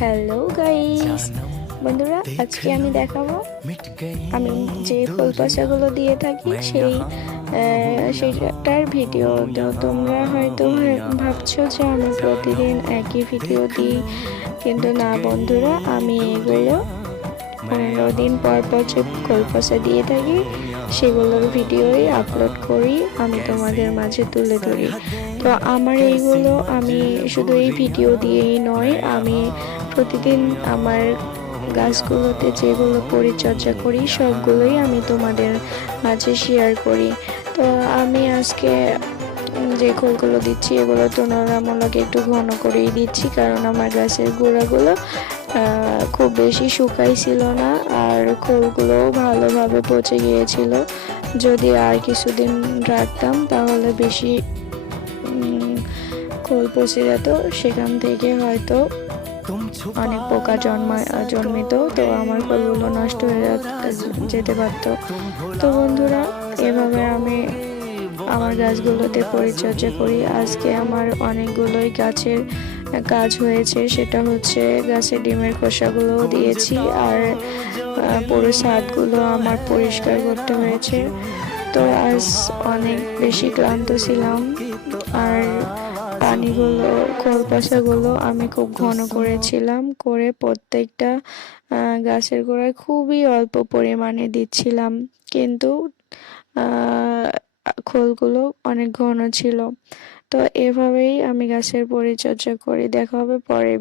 Hello guys, বন্ধুরা আজকে আমি দেখাবো আমি যে ফুল পাশাগুলো দিয়ে থাকি সেইটার ভিডিও। তো তোমরা হয়তো ভাবছো যে আমি প্রতিদিন একই ভিডিও দিই, কিন্তু না বন্ধুরা, আমি এগুলো 15 দিন পর পর যে ফুল পাশা দিয়ে থাকি সেগুলোর ভিডিওই আপলোড করি, আমি তোমাদের মাঝে তুলে ধরি। তো আমার এইগুলো আমি শুধু এই ভিডিও দিয়েই নয়, আমি প্রতিদিন আমার গাছগুলোতে যেগুলো পরিচর্যা করি সবগুলোই আমি তোমাদের মাঝে শেয়ার করি। তো আমি আজকে যে খোলগুলো দিচ্ছি এগুলো তুলনামূলক একটু ঘন করেই দিচ্ছি, কারণ আমার গাছের গোড়াগুলো খুব বেশি শুকাইছিল না, আর খোলগুলোও ভালোভাবে পচে গিয়েছিল। যদি আর কিছুদিন রাখতাম তাহলে বেশি খোল পচে যেত, সেখান থেকে হয়তো অনেক পোকা জন্মিত, তো আমার ফলগুলো নষ্ট হয়ে যেতে পারত। তো বন্ধুরা, এভাবে আমি আমার গাছগুলোতে পরিচর্যা করি। আজকে আমার অনেকগুলোই গাছের কাজ হয়েছে, সেটা হচ্ছে গাছের ডিমের খোসাগুলোও দিয়েছি, আর পুরো ছাদগুলো আমার পরিষ্কার করতে হয়েছে। তো আজ অনেক বেশি ক্লান্ত ছিলাম, আর পানিগুলো খোলপাশাগুলো আমি খুব ঘন করেছিলাম, করে প্রত্যেকটা গাছের গোড়ায় খুবই অল্প পরিমাণে দিচ্ছিলাম, কিন্তু খোলগুলো অনেক ঘন ছিল। তো এভাবেই আমি গাছের পরিচর্যা করি। দেখা হবে পরে।